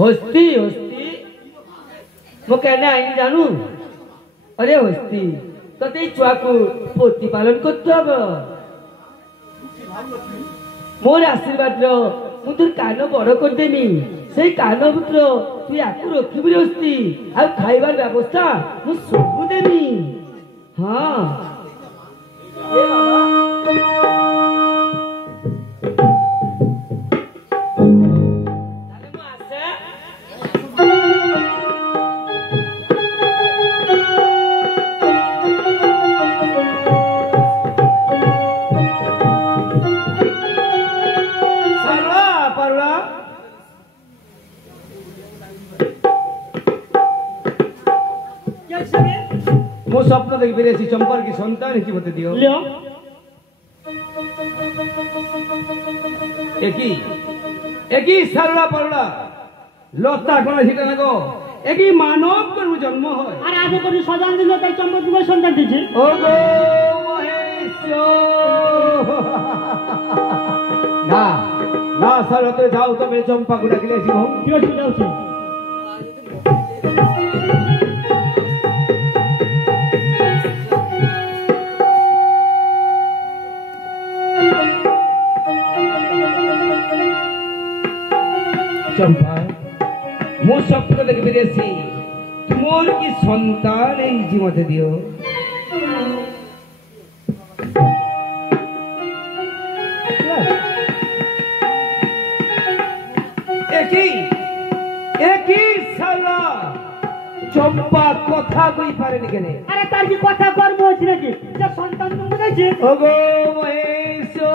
हस्ती हस्ती मो कहना आई जानू अरे हस्ती तते छुआ को प्रतिपालन करते हब मोर आशीर्वाद मु तोर कान बड़ करदेमी से कान पुत्र तु याकू रखिबु हस्ती आ खाइबार व्यवस्था मु सब देमी हाँ ए मो स्वप्न देखि बेरेसी चंपर की संतान की बते दियो लियो एकी सरला परला लता कोन हिटा नको एकी मानव करु जन्म होय अरे आगे को सजान दिलो ताई चंपर की संतान दिछि ओ गो महेश्वर ना ना सरते जाओ तो मैं चंपा को डाकिले छी हो कियो जाउ छी चंपा मो स्वप्न देखि बेरेसी तुमोर की संतान ए जी मते दियो एकी साला चंपा कथा कई पारे निकले अरे तार की कथा कर्म होछि नाकि जे संतान तुमको दैछि ओगो महेश्वर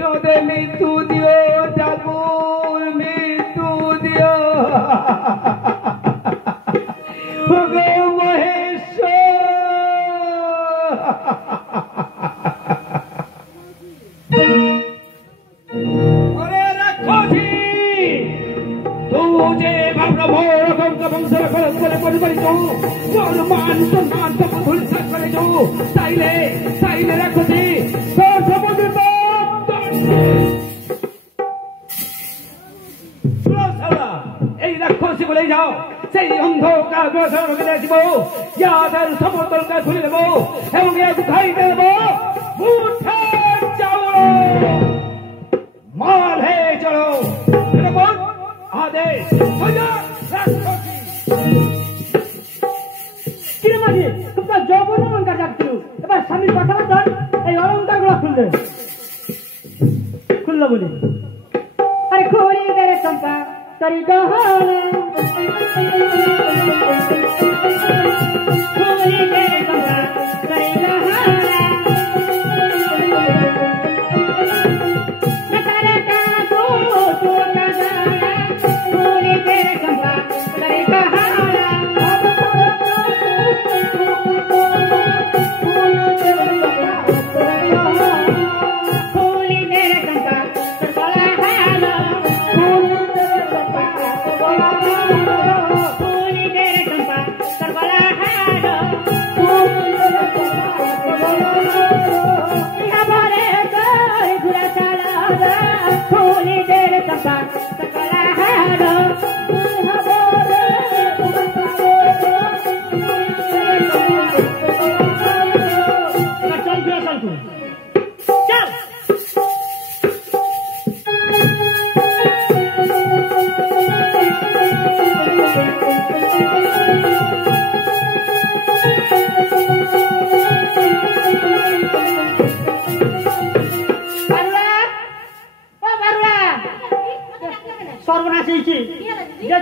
तो दे मृत्यु दियो जागो मृत्यु दियो ओगो महेश्वर अरे राक्षसी तुझे बाबा वंश करे परिवार जो मोर मान सम्मान सब भूल करे जो ताइले राक्षसी तो समुद्र এই রাক্ষসী বলে যাও সেই অন্ধকার গ্রহকে দেখব ইয়াদের সমতলকে খুলে দেব এবং একে খাই দেব উঠে যাও মাল হে চলো এরকম আদেশ হইয়া রাক্ষসী কি মাঝি তোমরা যৌবন মনকা যাচ্ছিল এবার স্বামীর কথা বল এই অলংকারগুলো খুললো বলি আরে খুলি দে রে চম্পা तरी गहना खोली दे कमरा तरी गहना नकारे का तो का जाना खोली दे कमरा तरी गहना खोली दे कमरा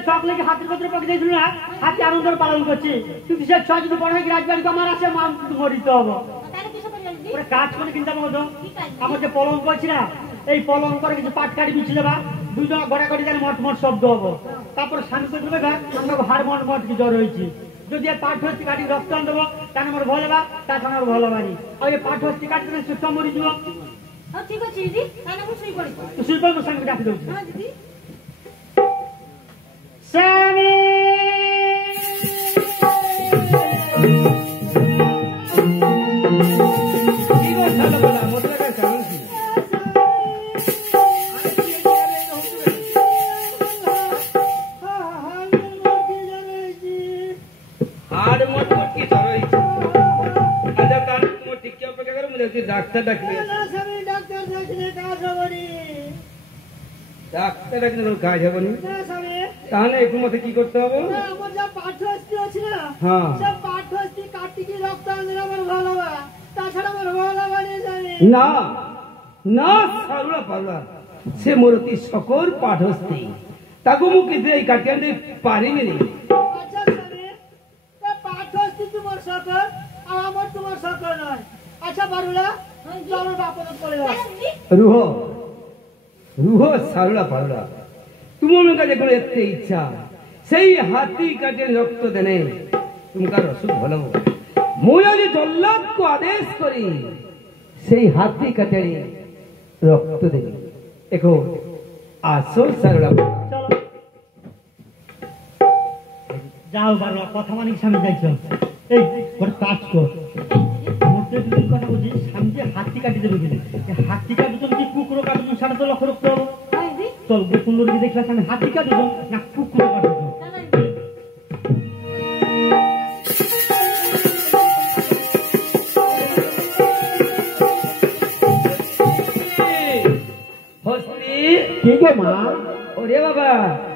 चॉकलेट हाथ पत्र पक देइलु ना हाथी आनंद पालन करछि तू विशेष छज न पढाई कि राजबाड़ी को मार आसे माम मरित हबो ताले किस करिया पूरा काट कोन चिंता मगो हमर जे पलंग अछि ना एई पलंग पर किछ पाट काटी बिछलेबा दुइजन गडा गडी जाने मट मट शब्द हबो तापर शांति करबे बा हमर हार्मोन मट की जर होइछि যদি পাঠ হস্তি কাটি রক্ত দেব তানে মোর ভাল হবা তা তোমার ভাল হবানি আর এই পাঠ হস্তি কাটি তুমি সুস্থ মরি ଯିବ हाँ ठीक अछि दीदी ताने मु सुई पड़ी सुई पड़ संग डाकी दउ हां दीदी स्वामी दिगो थाल बोला मोटले का चांसी ডাক্তার ডাকলে ডাক্তার দেখলে কাজ হবনি। ডাক্তার ডাকলে তোর কাজ হবে না, না স্বামী, তাহলে একটু মতে কি করতে হবে? আমার যা পাঠ্যস্তি আছে না, হ্যাঁ সব পাঠ্যস্তি কাটতে কি রক্ত আনলে আমার ভালো হবে, তাছাড়া আমার ভালো হবে না স্বামী। না না সারুলা পারুলা, সে মোর অতি সকল পাঠস্তি, তাকে মুখে দিয়ে কাটিয়ে আনতে পারিনি রে। আচ্ছা স্বামী, পাঠ্যস্তি তোমার সকল আর আমার তোমার সকল নয়। আচ্ছা বারুলা, চলো বাপন করে দাও। রুহ রুহ সারুলা পারুলা, তোমার কাছে কোনো এতে ইচ্ছা সেই হাতি কাটে রক্ত দেনে তোমার অসুখ ভালো মই যদি জল্লাদকে আদেশ করি সেই হাতি কাটে রক্ত দেবে। দেখো আসো সারুলা চলো যাও বারুলা, কথা মানি স্বামী যাইছ। এই ওর কাজ কর, মোটে দুদিন কথা বলছি, স্বামী যে হাতি কাটি দেবে কিনে, হাতি কাটুন কি কুকুরও কাটুন, সারা তো লক্ষ্য রাখতে হবে। চল গোকুল নদী দেখলাম আমি হাতি কাটুন না কুকুরও কাটুন। কি গো মা? ওরে বাবা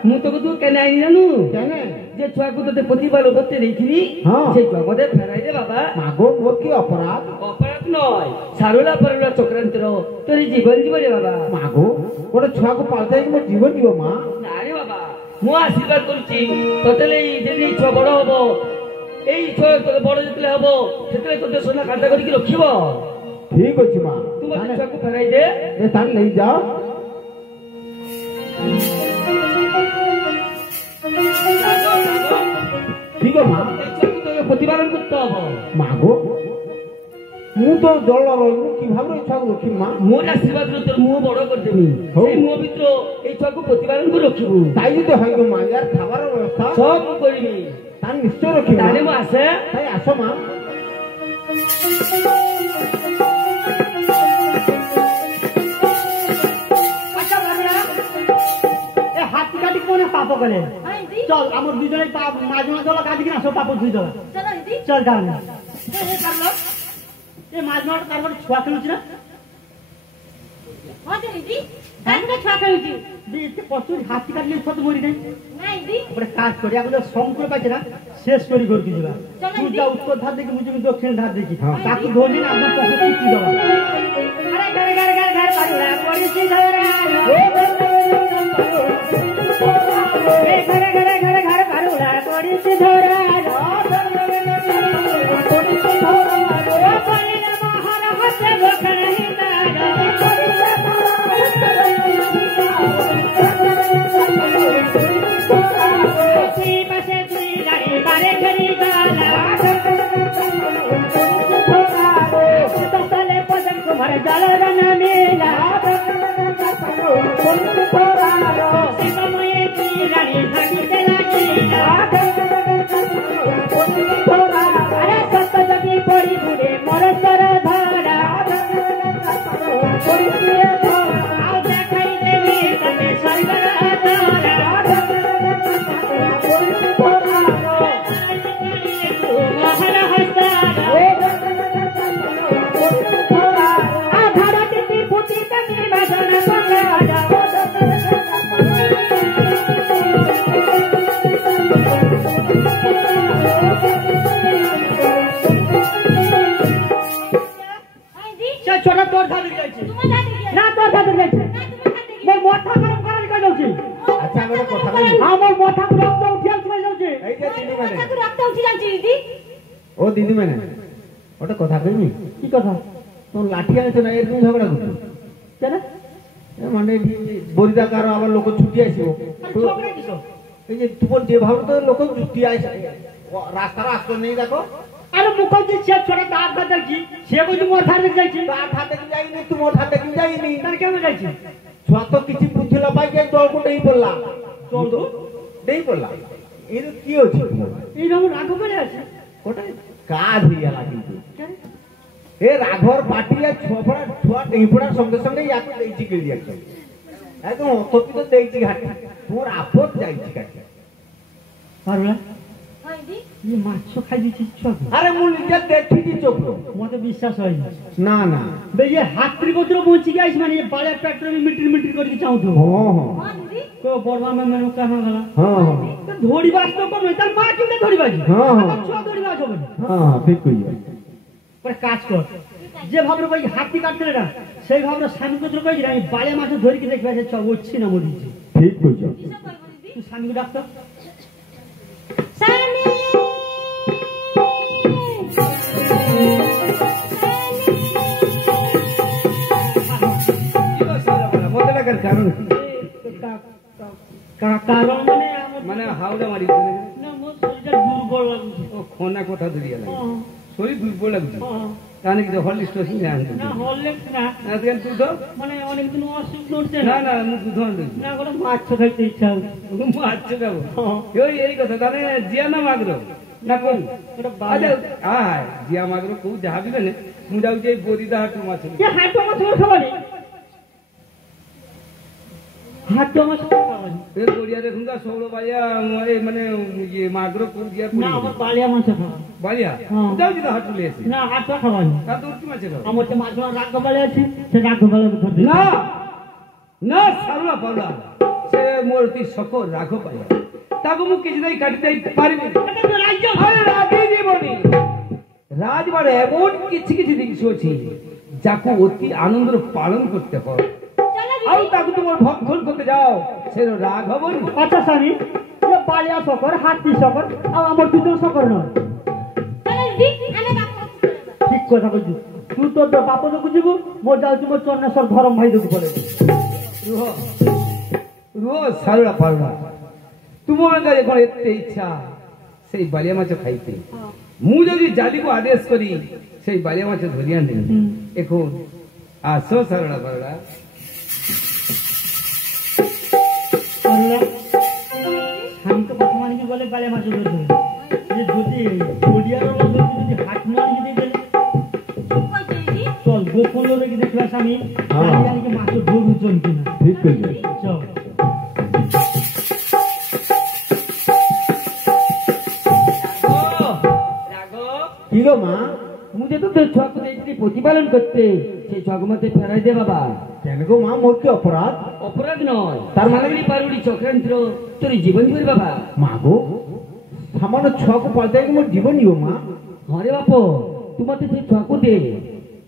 মু তোকে তু কেন আইনি জানু কেন? যে ছুয়াকে তোতে প্রতিবার করতে দেখিনি হ্যাঁ। সেই ছুয়া মধ্যে ফেরাই দে বাবা। মাগো মোর কি অপরাধ? অপরাধ নয়, সারুলা পারুলা চক্রান্তর তোর জীবন জীবনে বাবা। মাগো গোটে ছুয়াকে পাল্টাই মোর জীবন দিব মা। না রে বাবা, মু আশীর্বাদ করছি তোতে যদি এই ছুয়া বড় হব, এই ছুয়া তোকে বড় যেতে হব, সেতলে তোতে সোনা কাটা করি কি রখিব। ঠিক আছে মা, তুমি ছুয়াকে ফেরাই দে। এ তার নেই যাও। ঠিক মা, এই ছুয়াকে তোকে প্রতিপালন করতে হব। মাগো মু তো জল রইব কিভাবে ছুয়াকে রখি মা? মোর আশীর্বাদ তোর মুহ বড় করে দেবি, হଉ। সেই মুহ ভিতর এই ছুয়াকে প্রতিপালন করে রখিবু। তাই যদি হয় গো মা, ইয়ার খাবার ব্যবস্থা সব মু করবি, তার নিশ্চয় রখি মা। তাহলে মু আসে। তাই আসো মা। আচ্ছা বারুলা, এ হাতি কাটি কোনে পাপ করে? চল আমার দুজনের পাপ মাঝে মাঝে হলো কাটি কিনা সব পাপ ধুই দেওয়া। চল যাও না এ মাঝ মাঠ তারপরে ছোয়া খেলুছি না, প্রচুর হাতি কাটলে কত মরি নেই। কাজ করি এখন সংকট পাইছে না, শেষ করি করতে দিবা। তুই যা উত্তর ধার দেখি, মুঝে দক্ষিণ ধার দেখি, তাকে ধরলি না আমার পক্ষে চুক্তি দেওয়া। ঘরে ঘরে ঘরে ঘরে পারুলা করেছি ধরা, ঘরে ঘরে ঘরে ঘরে পারুলা করেছি ধরা, ছোটা তোর ধারে যাইছে না, তোর ধারে যাইছে মোর মাথা গরম করার কই যাচ্ছে। আচ্ছা আমি একটা কথা কই, আমার মাথা রক্ত উঠিয়া চলে যাচ্ছে। এই যে দিদি মানে রক্ত উঠি যাচ্ছে দিদি। ও দিদি মানে ওটা কথা কইনি। কি কথা? তোর লাঠি আনছ না, এর তুমি ঝগড়া করছো কেন? এ মানে বরিদা কারো আবার লোক ছুটি আসিব, ঝগড়া কিসো? এই যে তোমার যে ভাবে তো লোক ছুটি আসে রাস্তার আসতে নেই দেখো। আরে মুখজি সে ছোটা তার ধারে যাইছি, সে কইছে মোর ধারে যাইছি, তার হাতে কি যাইনি, তোমার হাতে কি যাইনি, তার কেন যাইছি? ছুয়া তো কিছু বুঝিল পাই যে জলকো নেই বললা, চল তো নেই বললা এর কি হচ্ছে তোমার? এই রকম রাগ করে আছে ওটা কাজ হইয়া কিন্তু এ রাঘর পাটিয়া ছপড়া ছুয়া টেঁপড়ার সঙ্গে সঙ্গে ইয়াকে দেইছি গেলি একদম একদম অতপিত দেইছি ঘাটি তোর আপদ যাইছি কাটি পারুলা হয় ଇଏ ମାଛ ଖାଇ ଦେଇଛି ଛୁଆକୁ। ଆରେ ମୁଁ ନିଜେ ଦେଖିଛି ଚୋଖ। ମତେ ବିଶ୍ୱାସ ହଇନି। ନା ନା ବେ ଇଏ ହାତୀ କତରୁ ବଞ୍ଚିକି ଆଇଛି ମାନେ ଇଏ ବାଳିଆ ପେଟରେ ବି ମିଟିର ମିଟିର କରିକି ଚାହୁଁଥିବ। ହଁ ହଁ କୋ ବଡମା ମେମେନ କାମ ଗଲା। ହଁ ହଁ ତ ଧୋଡିବା ତ କମ ତାର ମା କେମିତି ଧୋଡିବା କି? ହଁ, ହଁ। ଛୁଆ ଧୋଡିବା ହବନି। ହଁ ହଁ ঠিক কইয়া। পরে কাজ কর যে ভাবে কই হাতি কাটলে না সেই ভাবে স্বামী কতর কই আমি বালিয়া মাছ ধরিকি দেখবা যে চ উঠছি না মরিছি। ঠিক কইছো। তুই স্বামীকে ডাকতো স্বামী মতে লাগার কারণ কি? কারণ মানে আমার মানে হাওড়া মারি না মোর শরীরটা দুর্বল লাগছে। ও খোনা কথা ধরিয়া লাগে হ্যাঁ, শরীর দুর্বল লাগছে হ্যাঁ। তাহলে কি হরলিক্স টসিং আনতে না হরলিক্স না না তুই দুধ মানে অনেকদিন অসুখ ধরছে না না না দুধ আনতে না কোনো মাছ খাইতে ইচ্ছা হচ্ছে। মাছ খাবো হ্যাঁ। এই কথা তাহলে জিয়া না মাগরো না কোন ওটা আচ্ছা বালিয়া আয় জিয়া মাগরো কোউ যাহা বিলে নে মু যাউছি এই বরিদা হাট মাছ এ হাট মাছ খাবানি হাট মাছ খাবানি এই বরিয়া দেখুন গা সৌর বালিয়া মানে ইয়ে মাগরো কোউ জিয়া না আমার বালিয়া মাছ খাওয়া বালিয়া হ্যাঁ। যাউছি তো হাট তুলে এসে না হাট খাবানি তা তোর কি মাছ খাবো আমার তো মাছ রাগ বালে আছে সে রাগ বালে ধরতে না না সারলা পাউলা সে মোর অতি সকল রাঘ পাইলা তাকে মু কিছু নাই কাটি দেই পারিবি আরে রাগি জীবনী রাজবাড়ে এমন কিছু কিছু জিনিস আছে যাকে অতি আনন্দের পালন করতে হয় আর তাকে তোমার ভক্ষণ করতে যাও সে রাগ হবনি আচ্ছা স্বামী এ বালিয়া শকর হাতি শকর আর আমার দুটো শকর নয় ঠিক কথা কইছি তুই তোর বাপ দেখু যাবো মোর যাচ্ছি মোর চন্নেশ্বর ধরম ভাই দেখু বলে রুহ রুহ সারলা পাউলা তোমার কাছে এখন এতে ইচ্ছা সেই বালিয়া মাছ খাইতে মু যদি জাদিকে আদেশ করি সেই বালিয়া মাছ ধরিয়া নেই এখন আসো সারলা পাউলা স্বামী তো কথা মানে কি বলে বালিয়া মাছ ধরতে যে যদি বলিয়ার যদি হাট না দিয়ে গেলে চল গোপন রেখে দেখলা স্বামী বালিয়াকে মাছ ধরু চল কিনা ঠিক কইছো। চল কি গো মা? मुझे तो छुआ को देखते प्रतिपालन करते সেই ছক মতে ফেরাই দে বাবা কেন গো মা মোর কি অপরাধ? অপরাধ নয় তার মানে পারুড়ি চক্রান্ত তোর জীবন ধরে বাবা মা গো সামান্য ছক পাল্টে কি মোর জীবন নিও মা? হরে বাপ তোমাতে সেই ছক দে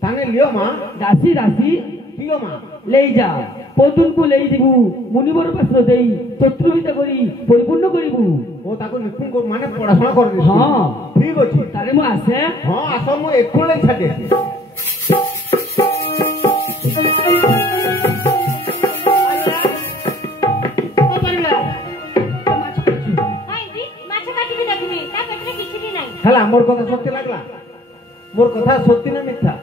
তানে লিও মা। রাশি রাশি কি গো মা? লেই যা পদুনকু লেই দিবু মুনিবর পাত্র দেই চতুর্বিধা করি পরিপূর্ণ করিবু ও তাকে নিপুণ কর মানে পড়াশোনা করবি। হ্যাঁ ঠিক আছে। তারে মু আসে হ্যাঁ আস মু এক্ষুনি ছাড়ে তাহলে আমার কথা সত্যি লাগলা? মোর কথা সত্যি না মিথ্যা?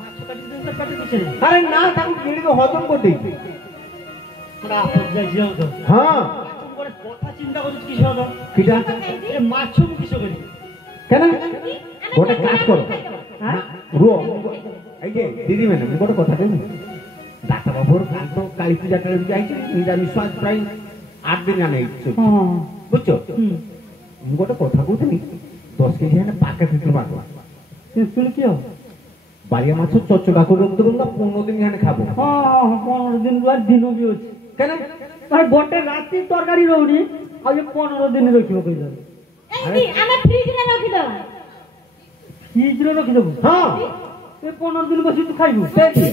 মাছ কাটি দিতে কাটি দিছে না আরে না তাকে গিড়িকে হজম করে দিয়েছি। না পর্যায়ে জিও তো হ্যাঁ করে কথা চিন্তা করছিস কি হলো কিটা এ মাছ মু কিসো করি কেন গোটে কাজ করো হ্যাঁ রুও এই যে দিদি মানে মু গোটে কথা কইনি ডাক্তার বাবুর কাল তো কালী পূজাটা যাইছে নিরামিষ প্রায় 8 দিন আনে হ্যাঁ বুঝছো হুম মু গোটে কথা কইনি 10 কেজি এনে পাকা ফিটল মারবা তুই কি হবে বাড়িয়া মাছ চচ্চড়া করে দেবো না 15 দিন এখানে খাবো। হ্যাঁ 15 দিন বাদ দিনও বি আছে কেন ভাই বটে রাতে তরকারি রৌনি আর 15 দিন রাখিব কই যাবে আমার ফ্রিজে রাখি দাও ফ্রিজে রাখি দেবো হ্যাঁ এ 15 দিন বসে তুই খাইবু দেখি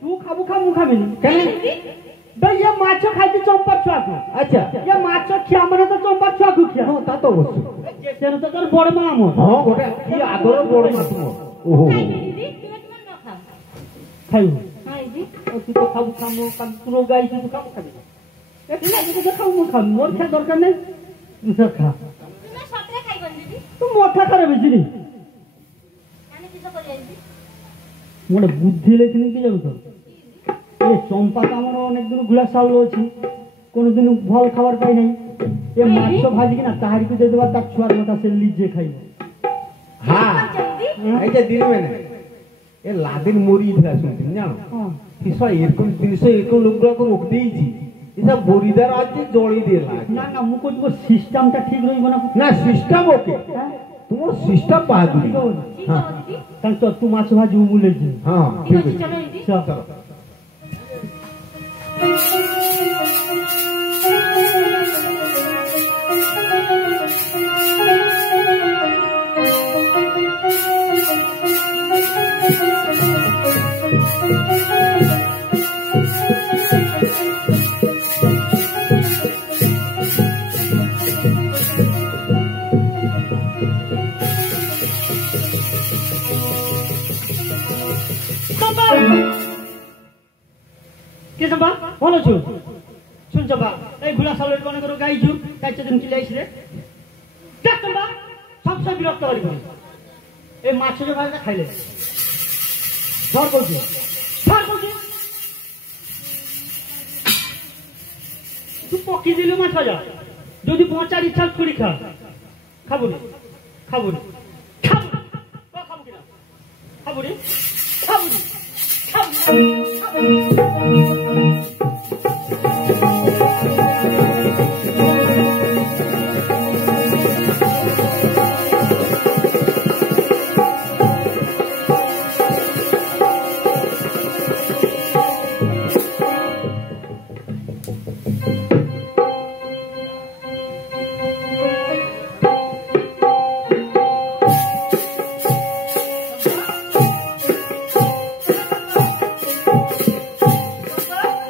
তুই খাবু খা মু খাবিনি কেন ভাই এ মাছ খাইতে চম্পার ছুয়াকু আচ্ছা এ মাছ খিয়া মানে তো চম্পার ছুয়াকু খিয়া হ্যাঁ তা তো অবশ্যই কেন তো তোর বড় মা আমো হ্যাঁ গোটে কি আদর বড় মাছ মোর ওহো খাইবু হ্যাঁ দিদি ও তুই তো খাবু খামু কাম তুই গাই তুই খাবু খাবি এটি না যদি খাবু মু খাবো মোর খা দরকার নেই তুই খা তুমি সতরে খাইবন দিদি তুই মাথা খারাপ হইছিস আমি কিছু করে আইছি মোটে বুদ্ধি লেখিনি কি জানো তো এ চম্পা তো আমার অনেকদিন গুলা চাউল আছে কোনোদিন ভাল খাবার পাই নাই এ মাছ ভাজি কিনা তাহারিকে দিয়ে দেবার তার ছুয়ার মতো সে লিজে খাইব হ্যাঁ এই যে দিদি মানে এ লাদিন মুড়ি ধরা শুনছেন জানো হ্যাঁ কিসা এরকম জিনিস এরকম লোকগুলো রোক দিয়েছি এসব বরিদার আছে জড়ি দিয়ে লাগে না না মু কইব সিস্টেমটা ঠিক রইব না না সিস্টেম ওকে তোমার সিস্টেম বাহাদুরি ঠিক হ্যাঁ আছে দিদি তাহলে তো তু মাছ ভাজি উমুলে যে হ্যাঁ ঠিক ঠিক আছে আছে চলো দিদি চল চলো কে চম্পা ভালো আছো শুন চম্পা এই ঘোড়া সালের কোনে করে গাইছু তাই সেদিন কি লাইছ রে দেখ চম্পা সবসময় বিরক্ত করি এই মাছের ভাজা খাইলে ধর করছি ধর করছি তুই পকি দিলে মাছ ভাজা যদি পচার ইচ্ছা করি খা খাবো রে খাবো রে খাবো খাবো কিনা খাবো রে খাবো রে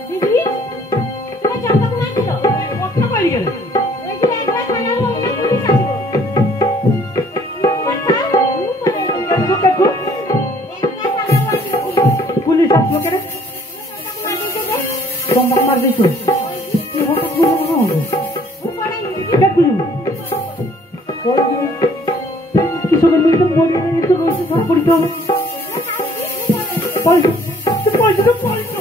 দিদি তুমি চম্পা কুমার ছিল কথা কই গেলে ওই যে একবার থানার লোককে পুলিশ আসবো তোমার তা তুমি করে দেখো দেখো একবার থানার লোককে পুলিশ আসলো কেন চম্পা কুমার দিতে দে চম্পা মার দিছো কি হঠাৎ করে হবে ও পড়াই দিদি দেখো কৃষকের মেয়েটা বলি তো রয়েছে সব করতে হবে পয়সা পয়সা পয়সা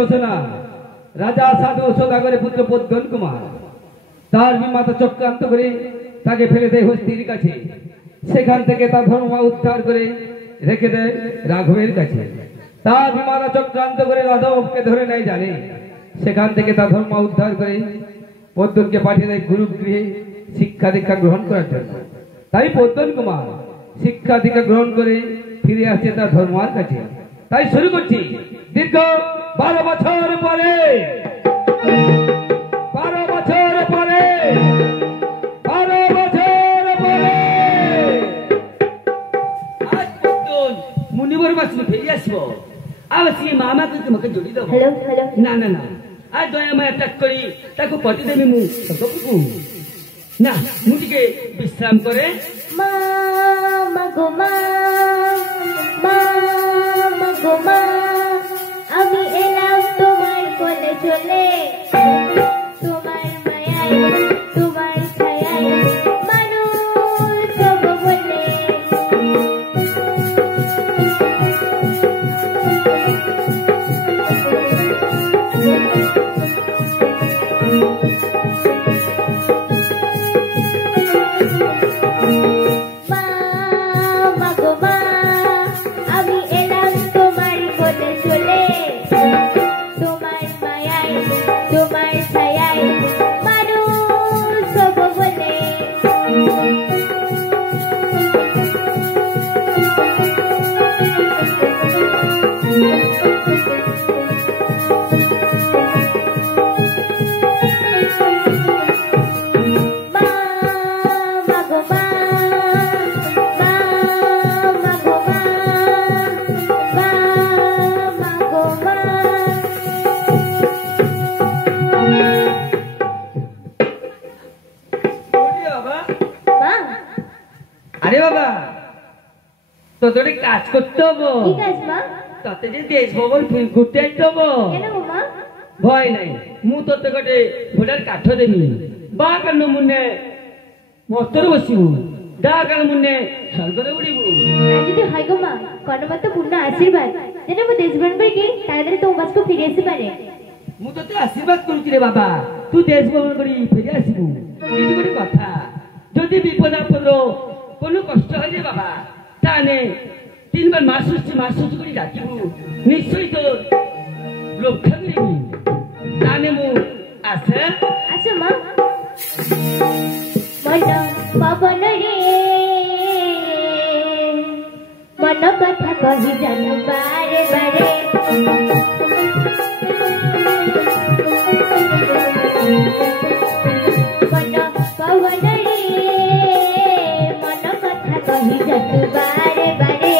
ঘোষণা রাজা সাধু সদাগরের পুত্র পদ্মন কুমার তার বিমাতা চক্রান্ত করে তাকে ফেলে দেয় হস্তির কাছে। সেখান থেকে তার ধর্ম উদ্ধার করে রেখে দেয় রাঘবের কাছে। তার বিমাতা চক্রান্ত করে রাঘবকে ধরে নেয় জানে। সেখান থেকে তার ধর্ম উদ্ধার করে পদ্মনকে পাঠিয়ে দেয় গুরুগৃহে শিক্ষা দীক্ষা গ্রহণ করার জন্য। তাই পদ্মন কুমার শিক্ষা দীক্ষা গ্রহণ করে ফিরে আসছে তার ধর্মার কাছে। তাই শুরু করছি দীর্ঘ 12 বছর পরে 12 বছর পরে 12 বছর পরে আজ পদ্মন মুনিবর বাসনে ফিরে আসবো। আবার সে মামাকে তোমাকে জড়ি দেবো। না না না আজ দয়া মায়া ত্যাগ করি তাকে পটি দেবি মু না মু টিকে বিশ্রাম করে মা মা গো মা মা মা গো মা আমি এলাম তোমার কোলে চলে তোমার মায়ায় তোমার ছায়ায় মানুষ সব বলে মা মা গো মা আমি এলাম তোমার কোলে চলে তোমার মায়ায় তোমার ছায়ায় মানুষ সব বলে মা মা গো মা মা মা গো মা মা মা গো মা বাবা মা আরে বাবা তোদের কাজ করতে হবো। কি কাজ মা? তাতে যে দেশ ভবন ঘুরতে আসতে হবো। কেন গো মা? ভয় নাই মু তোতে গোটে ঘোড়ার কাঠ দেবি বা কান্ন মুনে মস্তর বসিবু ডা কান্ন মুনে স্বর্গরে উড়িবু। আর যদি হয় গো মা কর্ণমাতা পূর্ণ আশীর্বাদ যেন ମୁଁ ଦେଶବନ୍ଦ କରିକି ତାড়াতাড়ি ତୋ ବାସକୁ ଫେରି ଆସିପାରେ। মু তোতে আশীর্বাদ করুছি রে বাবা তু দেশ ভ্রমণ করি ফেরে আসবু। কিন্তু গোটে কথা যদি বিপদ আপদ কোনো কষ্ট হয় রে বাবা তাহলে 3 বার মাসুচি করে ডাকিবু নিশ্চয়ই তো রক্ষা করিবি। তাহলে মু আসে আস মা। মন পবନରେ মন কথা কহি জানো বারে বারে মন পবନରେ মন কথা কহি জানো বারে বারে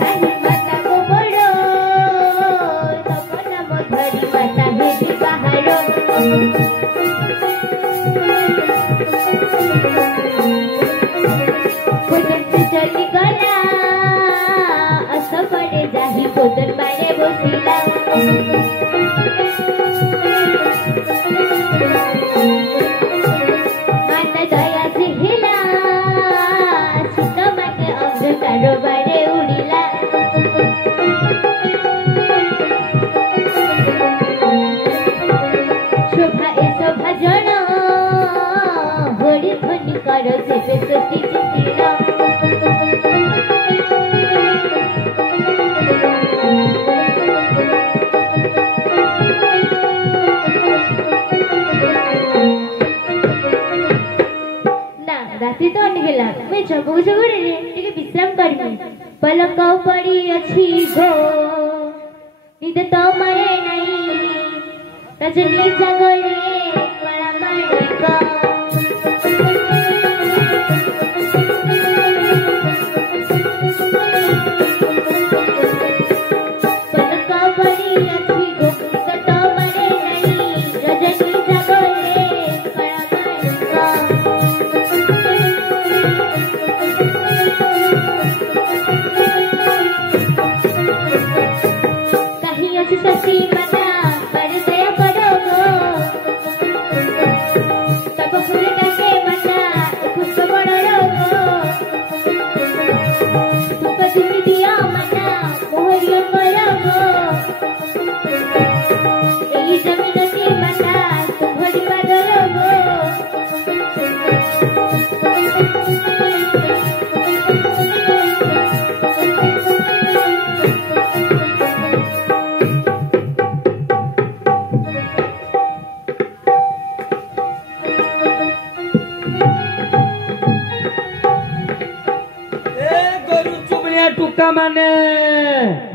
তাহি মাতা গো বড় তম নাম ধরি মাতা হেবি বাহার কোদন চলি গলা আস পড়ে যাহি কোদন বারে বসিলা মাতা দয়া সিহিলা শীত মাকে অন্ধকার বারে উড়িলা শোভা এ শোভা জন ମୋର ସେବେ ସୃଷ୍ଟି ଚିତିର ନା ରାତି ତ ଅନେକ ହେଲା ମୁଁ ଜଗବୁଜ ଘରେ ଟିକେ ବିଶ୍ରାମ କରିବି ପଲକ ପଡ଼ି ଅଛି ଘୋ ନିଦ ତ ମାରେ ନାହିଁ ରଜନୀ ଜାଗରେ କଳା ମାଣିକ ପଲକ ପଡ଼ି ଅଛି ଘୋ ନିଦ ତ ମାରେ ନାହିଁ ରଜନୀ ଜାଗରେ କଳା ମାଣିକ कहीं अच्छी सस्ती मना पर दया करोगो तब फूल के मना पुष्प बड़ो रोगो धूप धूप दिया मना मोहरियो करोगो यही जमीन की मना तुम्हारी बदलोगो ଏ ଗୋରୁ ଚୁବଳିଆ ଟୁକା ମାନେ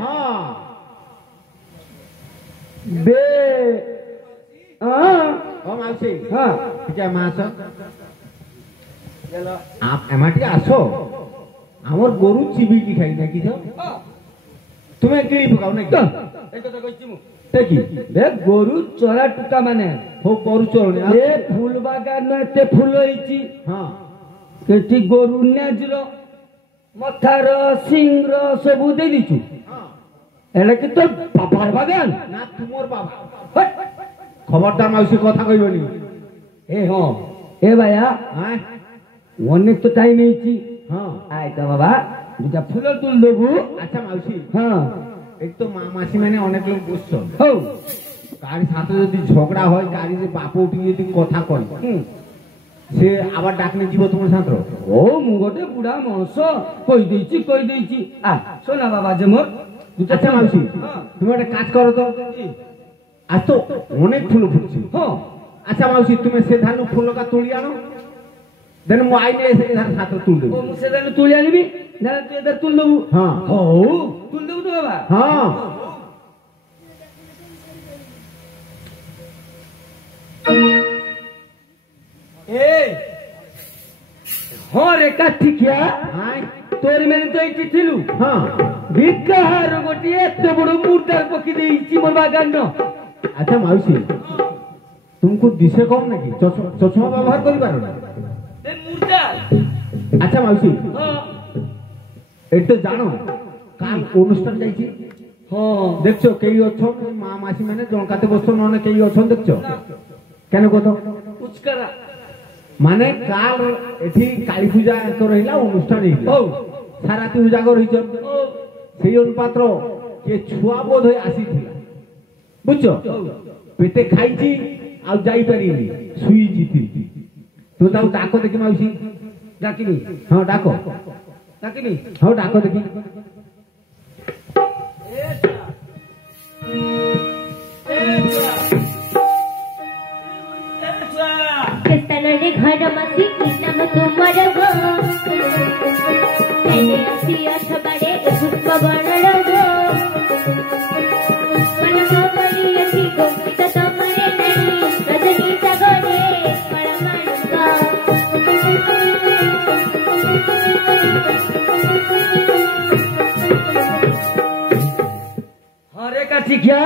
ହଁ ବେ ହଁ ও মাউসি হ্যাঁ ଟିକେ মা আস এমা ଟିକେ আস আমার গরু চিবিকি খাই নাকি তো তুমি কিনি পকাও নাকি এই কথা কইছি মু দেখি বে গরু চরা টুকা মানে হো গরু চলনি এ ফুল বাগান এতে ফুল হইছি হ্যাঁ সেটি গরু ন্যাজর মথার সিংর সবু দেই দিছু এটা কি তোর বাবার বাগান না তোমার বাবা হট! খবরদার মাউসি কথা কইবনি এ হ্যাঁ এ ভাইয়া হ্যাঁ অনেক তো টাইম হয়েছি হ্যাঁ আয় তো বাবা দুটা ফুল তুল দেবো আচ্ছা মাউসি হ্যাঁ এই তো মা মাসি মানে অনেক লোক বুঝছো হও কারি সাথে যদি ঝগড়া হয় কারি যে বাপ উঠি যদি কথা কয় হুম সে আবার ডাকলে জীব তোমার সাথে ও মু গোটে বুড়া মনস কই দেইছি আ শোনা বাবা যে মোর দুটা আচ্ছা মাউসি হ্যাঁ তুমি একটা কাজ করো তো আজ তো অনেক ফুল ফুটছে হ্যাঁ আচ্ছা মাউসি তুমি সে ধান ফুলকা তুলি আনো দেন মু আইলে সে ধান সাথে তুল দেবো ও মু সেটা তুলে আনিবি না তুই এটা তুল দেবু হ্যাঁ হও তুল দেবু তো বাবা হ্যাঁ এই হ্যাঁ রে কাঠিকিয়া হ্যাঁ তোর মানে তো এইটি ছিলু হ্যাঁ ভিক্ষাহার গোটিয়ে এত বড় মুর্দার পক্ষে দিয়েছি মোর বাগান আচ্ছা মাউসি তুমকু দিশে কম নাকি চশমা ব্যবহার করি পারো না এই মুর্দার আচ্ছা মাউসি হ্যাঁ এই তো জানো কাল অনুষ্ঠান যাইছি হ্যাঁ দেখছো কেই অছন মা মাসি মানে জনকাতে বসছো ননে কেই অছন দেখছো কেন কত উচকারা মানে কাল এটি কালী পূজা রহিলা অনুষ্ঠান হইলা হও সারাতি উজাগর হইছ ও সেই অনুপাত্র কে ছুয়া বোধ হয়ে আসিছিলা বুঝছো পেটে খাইছি আর যাই পারিনি শুইছি তো তাও ডাকো দেখি মাউসি ডাকিনি হ্যাঁ ডাকো ডাকিনি হ্যাঁ ডাকো দেখি খ্রিস্টানরে ঘর মাসি কি নাম তোমার গো এনে আসি অথবারে পুষ্প বর্ণর গো পলক পড়ি আছি গো পিতা তোমারে নাই রজনী জাগরে পরমাণুক হরে কাঠিকিয়া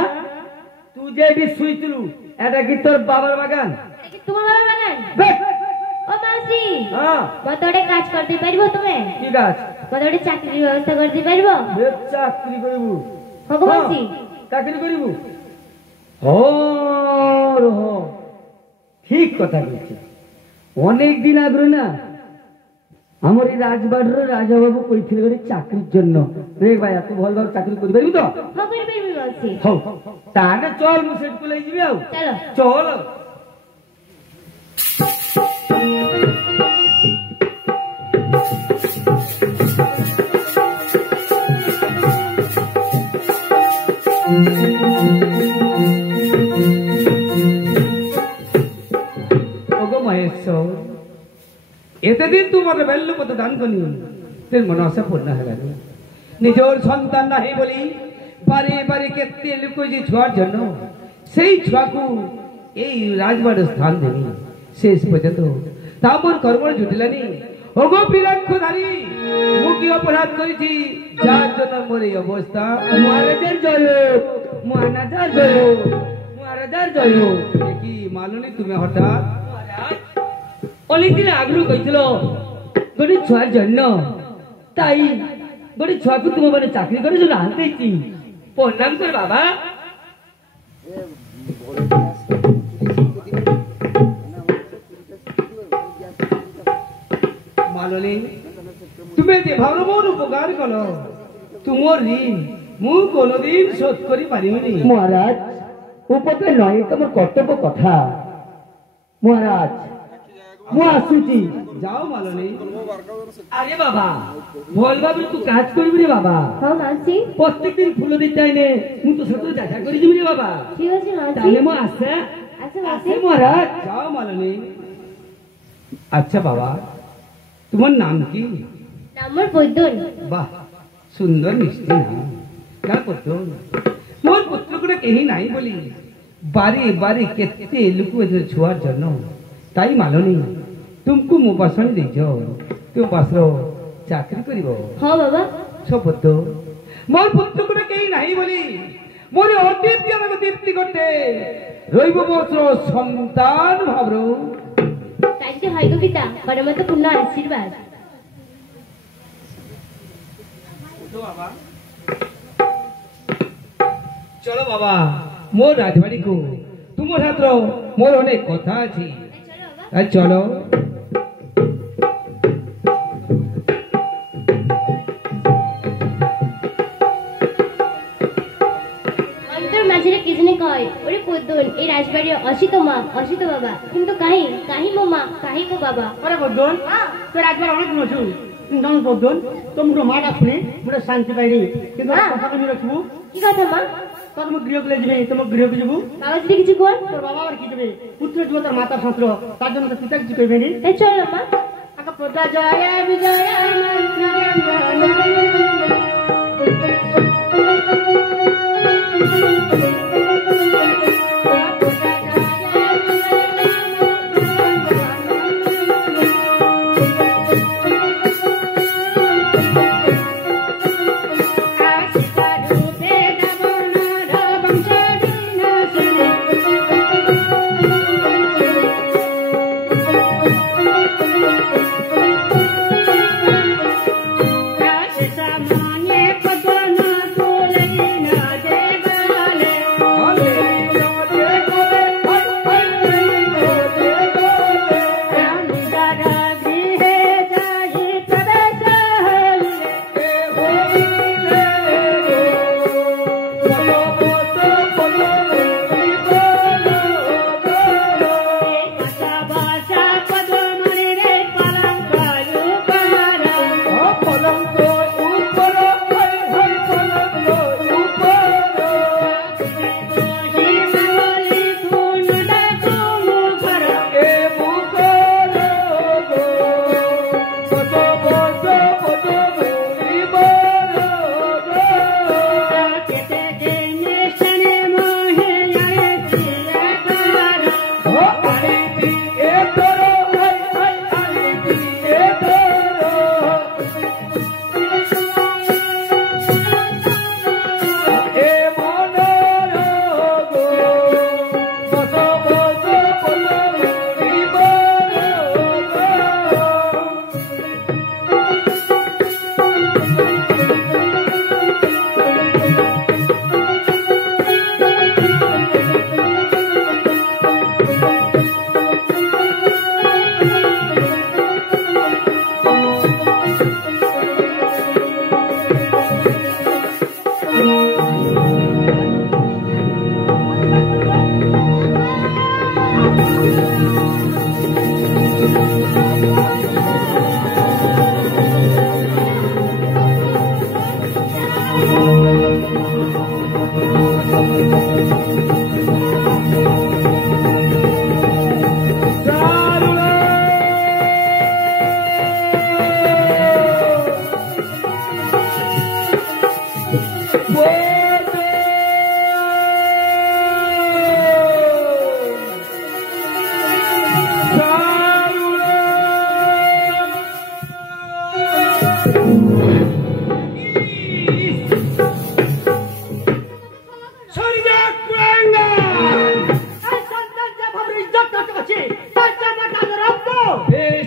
তুই যে এটি শুইছিলু এটা কি তোর বাবার বাগান এটা কি তোমার বাবার বাগান বেশ! ও মাসি হ্যাঁ কতটা কাজ করতে পারবো তুমি ঠিক আছে কতটা চাকরির ব্যবস্থা করতে পারবো বেশ চাকরি করিবু হগো মাসি চাকরি করিবু হ ঠিক কথা বলছি অনেক দিন আগে না আমার এই রাজবাড়ির রাজা বাবু কইছিল গোটে চাকরির জন্য রে ভাই এত ভাল ভাবে চাকরি করি পারবি তো হগো পারবি মাসি হও তাহলে চল মু সেট কলে যাবি আও চলো চল এতে দিন তোমার বেল্য কত দান করি তোর মনসা পূর্ণ হল নিজের সন্তান নাই বলি বারে বারে কেতে লুকুছি ছুয়ার জন্য সেই ছুয়াকু এই রাজবাড়ি স্থান দেনি শেষ পর্যন্ত তামর কর্ম জুটিলানি ওগো বিরাক্ষধারী মু কি অপরাধ করেছি যার জন্য মোর এই অবস্থা মহারাজার জয় মহারাজার জয় মহারাজার জয় কি মালনি তুমি হঠাৎ অনেকদিন আগ্রহ কইছিল গরিব ছুয়ার জন্য তাই গরিব ছুয়াকে তোমার মানে চাকরি করে জন্য আনতেছি প্রণাম করে বাবা মালনি তুমি যে ভালো মোর উপকার করো তোমার ঋণ মু কোনদিন শোধ করি পারিনি মহারাজ উপকার নয় তোমার কর্তব্য কথা মহারাজ মু আসুছি যাও মালনি আরে বাবা ভল ভাবে তুই কাজ করবি রে বাবা হ্যাঁ মাসি প্রত্যেকদিন ফুল দিতে আইনে মু তো সাথে দেখা করে দিবি রে বাবা ঠিক আছে মাসি তাহলে মু আসে আচ্ছা মাসি আসে মহারাজ যাও মালনি আচ্ছা বাবা তোমার নাম কি নাম্বার বৈদ্যন বাহ সুন্দর মিষ্টি নাম কার পুত্র মোর পুত্রগুলো কেহি নাই বলি বারে বারে কেতে লুকুয়ে ছুয়ার জন্য তাই মালনি তুমকু মো পছন্দ দিছ তুমি পাশর চাকরি করিব হ্যাঁ বাবা সপুত্র মোর পুত্রগুলো কেহি নাই বলি মোর অতি প্রিয়ক দীপ্তি করতে রইব বছর সন্তান ভাবর তাইতে হয় গো পিতা পরমত পূর্ণ আশীর্বাদ চলো বাবা মোর রাজবাড়ি কো তোমার ছাত্র মোর অনেক কথা আছে আর চলো অন্তর মাঝিরে কি জানি কয় ওরে বৈদ্যন এই রাজবাড়ি অসিত মা অসিত বাবা কিন্তু কাহি কাহি মো মা কাহি কো বাবা আরে বদন তো রাজবার অনেক নছু কিন্তু বদন তোমরা মাটা শুনে মোর শান্তি পাইনি কিন্তু কথা তুমি রাখবো কি কথা মা তুমি গৃহকে যাবে তোমার গৃহকে যাবো বাবা যদি কিছু কর তোর বাবা আর কি যাবে পুত্র যুব তার মাতার শাস্ত্র তার জন্য তো পিতা কিছু কইবে নি তাই চলো মা আকা প্রজা জয় বিজয়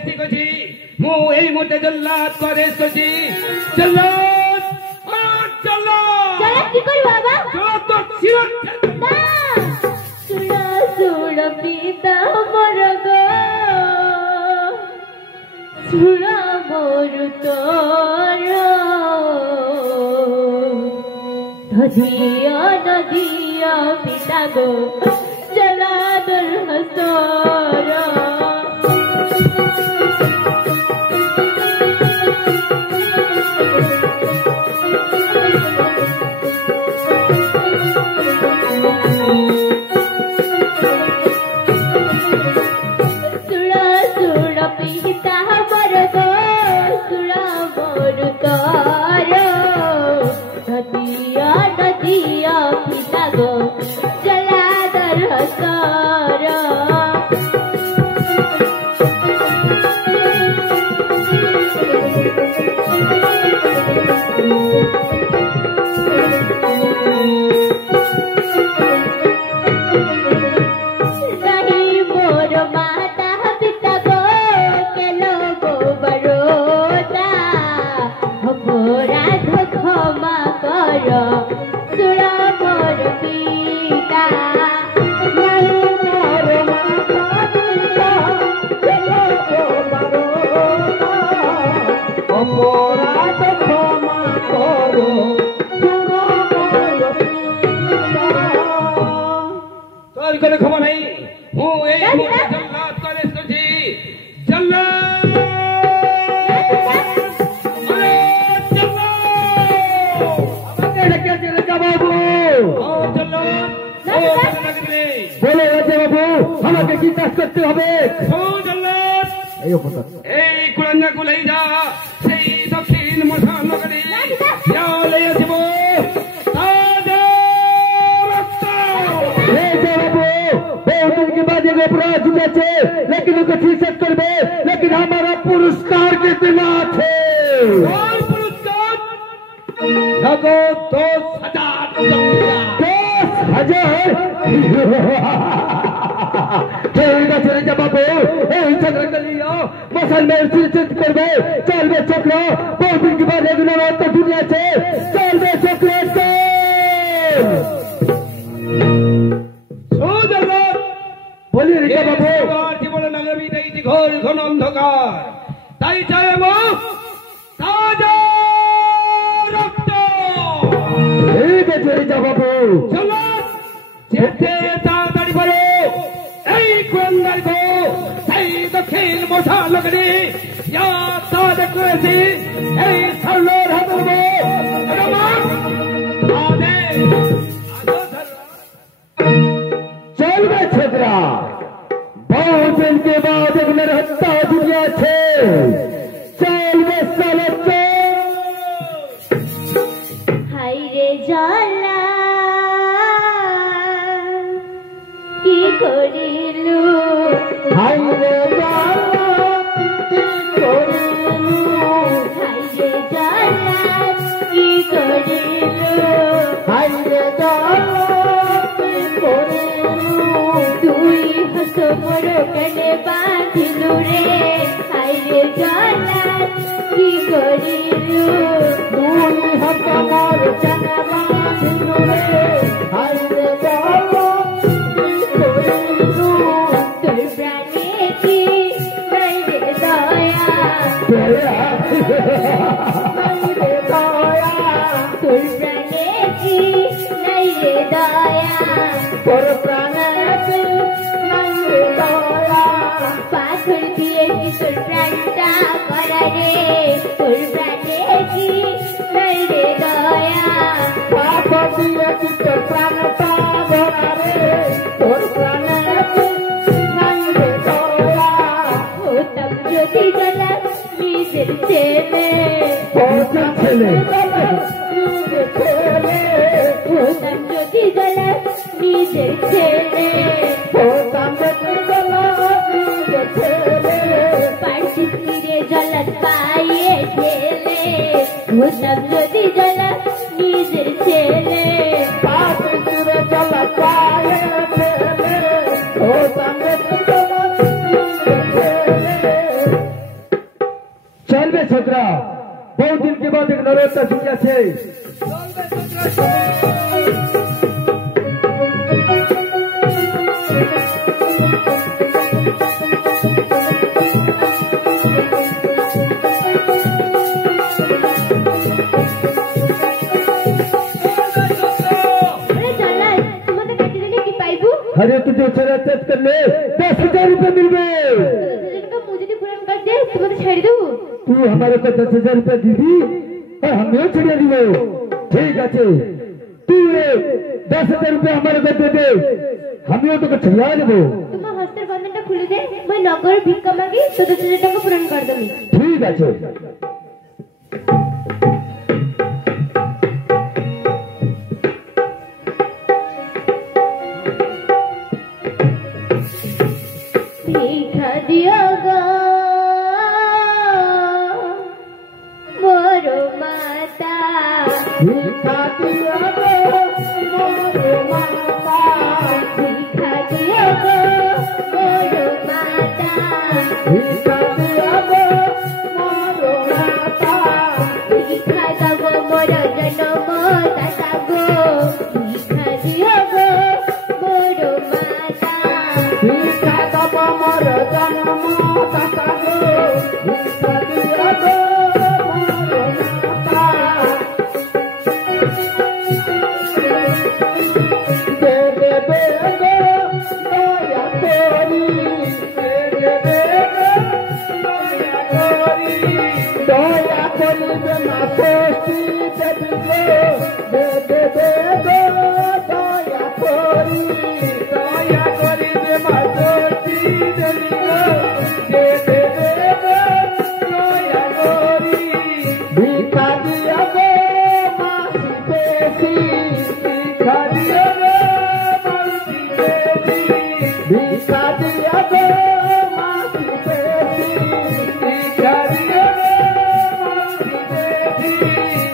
ঠিক ଅଛି ମୁଁ ଏଇ ମୁହୂର୍ତ୍ତେ ଜଲ୍ଲାଦକୁ ଆଦେଶ କରୁଛି ଜଲ୍ଲାଦ ଜଲ୍ଲାଦ কি করি বাবা ଜଲ୍ଲାଦ ତ ଶିର না শুণ শুণ পিতা মোর গো শুণ মোর তোর নদিয়া নদিয়া পিতা গো জলাদর হস্তর খবর নাই ମୁଁ ଏଇ ଜଲ୍ଲାଦକୁ ଆଦେଶ କରୁଛି ଜଲ୍ଲାଦ বলে রাজা বাবু আমাকে কি কাজ করতে হবে এই কুড়াঞ্জাକୁ ନେଇ যা সেই দক্ষিণ মশাল করে ले আসব लेकिन उनको ठीक करवे लेकिन हमारा पुरस्कार कितना थे नगद 10,000 बाबू चक्र कर लिया मसल में सूचित करवे चल बे चक्र बहुत दिन के बाद रेगुलर तो दुनिया से चल बे चक्र बोलिए रीता बाबू জীবন নাগরী দেইছি ঘোর ঘন অন্ধকার তাই চাই তাজা রক্ত ঠিক আছে রিতা বাবু চলো যেতে তাড়াতাড়ি করো এই কুরঙ্গারকে সেই দক্ষিণ মশাল করে তাজা করেছি এই সরলোর হাত ধরবো चलवे छेत्रा बहुत दिन के बाद एक नरहत्ता दुनिया छे चलवे साले हाय रे जाला কি করিলু हाय रे जाला की करिलु হায় রে জালা কি করিলু हाय रे जाला की करिलु তুই হস মোর কেনে বাঁধিলু রে হায় রে জালা কি করিলু তুই হস মোর কেনে বাঁধিলু রে हाय रे जाला की करिलु তোর প্রাণে কি নাই রে দয়া दया हाय रे दया তোর প্রাণে কি নাই রে দয়া তোর প্রাণে কি নাই রে দয়া পাথর দিয়ে কি তোর প্রাণটা করা রে তোর প্রাণে কি নাই রে দয়া পাথর দিয়ে কি তোর প্রাণটা ভরা রে তোর প্রাণে কি নাই রে দয়া হতাম যদি জ্বালা নিজের ছেলে তোর ছেলে হতাম যদি জ্বালা নিজের ছেলে পার্টি ফিরে জলাত পায়ে ঠেলে হতাম যদি জ্বালা নিজের ছেলে चलबे छोकरा बहुत दिन के बाद एक नरोत्ता छुटिया छे अरे तुझे चरचत कर ले 10,000 रुपए मिलबे मुझे पूरा कर दे तुम्हें छेड़ दू तू हमारे को 10,000 रुपए दीदी और हमें छड़िया दिबो ठीक আছে तू 10,000 रुपए हमारे को दे दे हमें तो छड़िया देबो तुम हस्तर बंधनটা খুলে দে मैं नगर भिक्षा मांगी तो 10,000 টাকা পূরণ कर দেবো ठीक আছে भिक्षा दिया गा मोरो माता भिक्षा दिया गो मोरो माता भिक्षा दिया गा मोरो माता भिक्षा दिया गो मोरो माता भिक्षा दगो मोरो जन्म दाता गो भिक्षा दिया गो मोरो माता भिक्षा दबो मोरो जन्म दाता गो भिक्षा दिया गो मोरो माता दे दे दे दे दया तोरी दे दे दे दया तोरी दे मातोसी दे दे दे दे दे दया तोरी दया तोरी दे मातोसी दे दे दे दे दया तोरी भिक्षा दिया गो मासी बेसी भिक्षा दिया गो मासी बेसी भिक्षा दिया गो मासी बेसी भिक्षा दिया गो मासी बेसी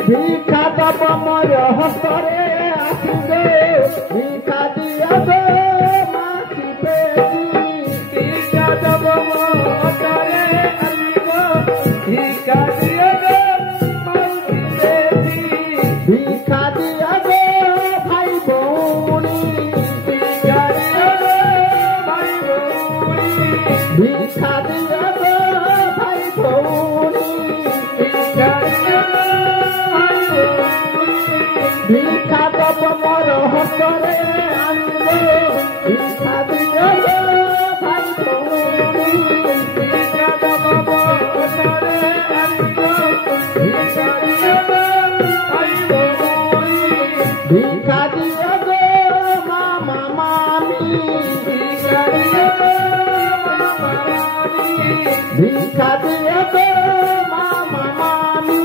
भिक्षा दब मोर हस्तरे आसी गो भिक्षा दिया गो मासी बेसी भिक्षा दब मोर हस्तरे आसी गो भिक्षा दिया गो मासी बेसी भिक्षा दिया गो भाई भौणी भिक्षा दिया गो भाई भौणी भिक्षा दिया गो भाई भौणी भिक्षा दिया गो भाई भौणी भिक्षा दब मोर हस्तरे आनिबो भिक्षा दिया गो भाई भौणी भिक्षा दब मोर हस्तरे आनिबो भिक्षा दिया गो भाई भौणी भिक्षा दिया गो मामा मामी भिक्षा दिया गो मामा मामी भिक्षा दिया गो मामा मामी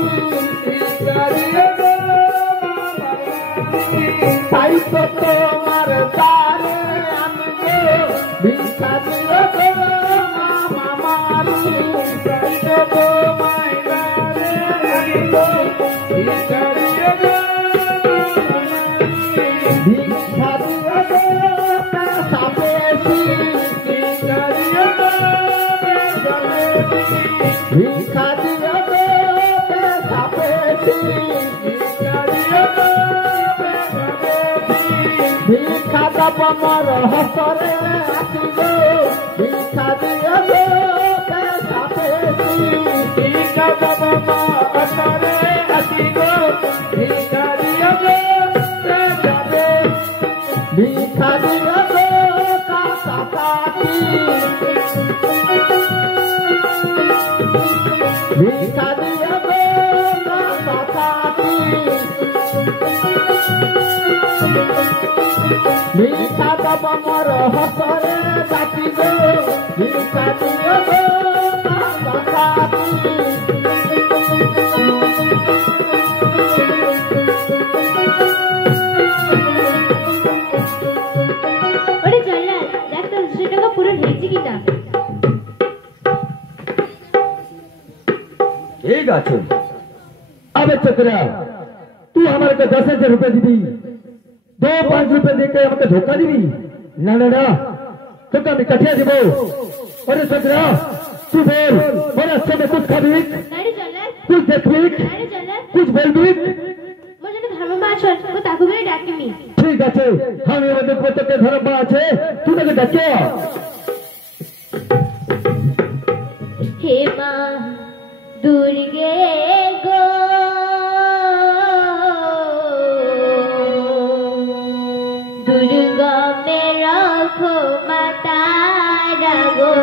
भिक्षा दिया गो मामा मामी ताई तो তোমার তারে আনবো भिक्षा दिया गो मामा मामी ताई तो তোমায় তারে আনবো भिक्षा दिया गो भिक्षा दिया गो पैसा बेसी भिक्षा दिया गो पैसा बेसी भिक्षा दिया गो पैसा बेसी भिक्षा दिया गो पैसा बेसी भिक्षा दब मोर हस्तरे आसी गो भिक्षा दिया गो पैसा बेसी भिक्षा दब मोर हस्तरे आसी गो भिक्षा दिया गो पैसा बेसी भिक्षा दिया गो काका काकी भिक्षा दिया गो काका काकी भिक्षा दब मोर हस्तरे जाति गो भिक्षा दिया गो काका काकी ওরে জল্লাদ দেখ তো 200 টাকা পূরণ হয়েছে কিনা ठीक আছে अबे चक्रा तू हमारे को 10,000 रुपए दी 2-5 रुपए देके हमके धोखा दी ना ना ना तो कभी कठिया दी अरे चक्रा तू बोल बड़ा अच्छा में कुछ खा दी गाड़ी স্বামী আমাদের প্রত্যেককে ধর্ম আছে, তুই তাকে ডাকে। হে মা দুর্গে গো দুর্গা মে রাখো মাতা রাগো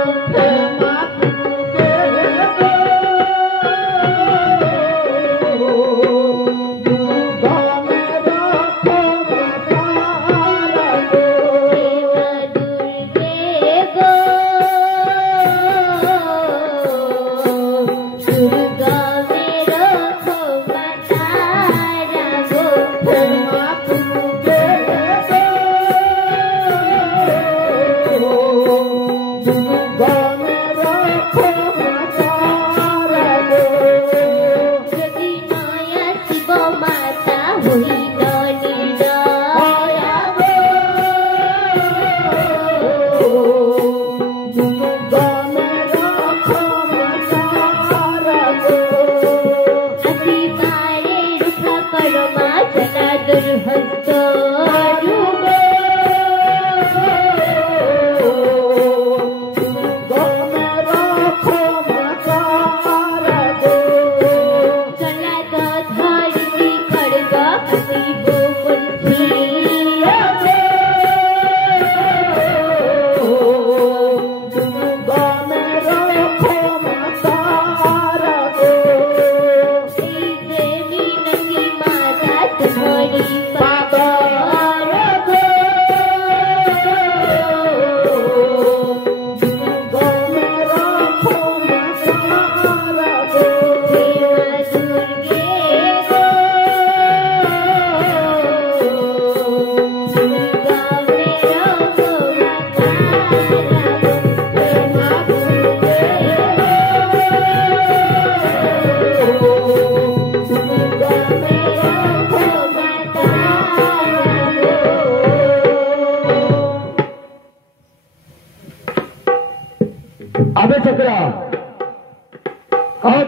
আবে চক্রা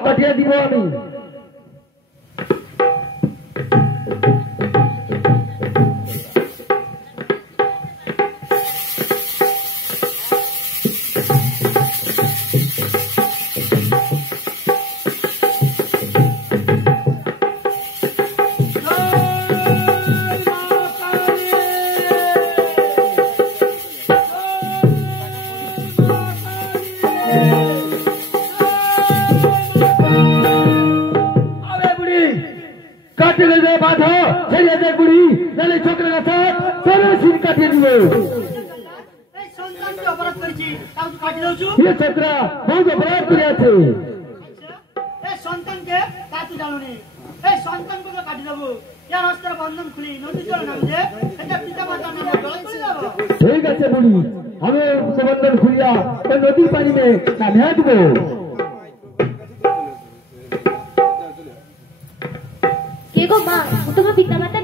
কাটিয়ে দিব আমি। বাধা ছেড়ে দে বুড়ি, নাহলে চক্রের কাছে তোর সিন কাটিয়ে দিব। চক্রা বহুত অপরাধ করে আছে। সন্তানকে কাটি জানুনি, এই সন্তানকে কাটি দেবো, ইয়ার হস্তের বন্ধন খুলি নদী জল নামছে, এটা পিতা মাতার নামে জলে চলে যাবো। ঠিক আছে বুড়ি, আমি বন্ধন খুলিয়া নদীর পানি মে নামে দেবো। কে গো মা, তোমার পিতা মাতা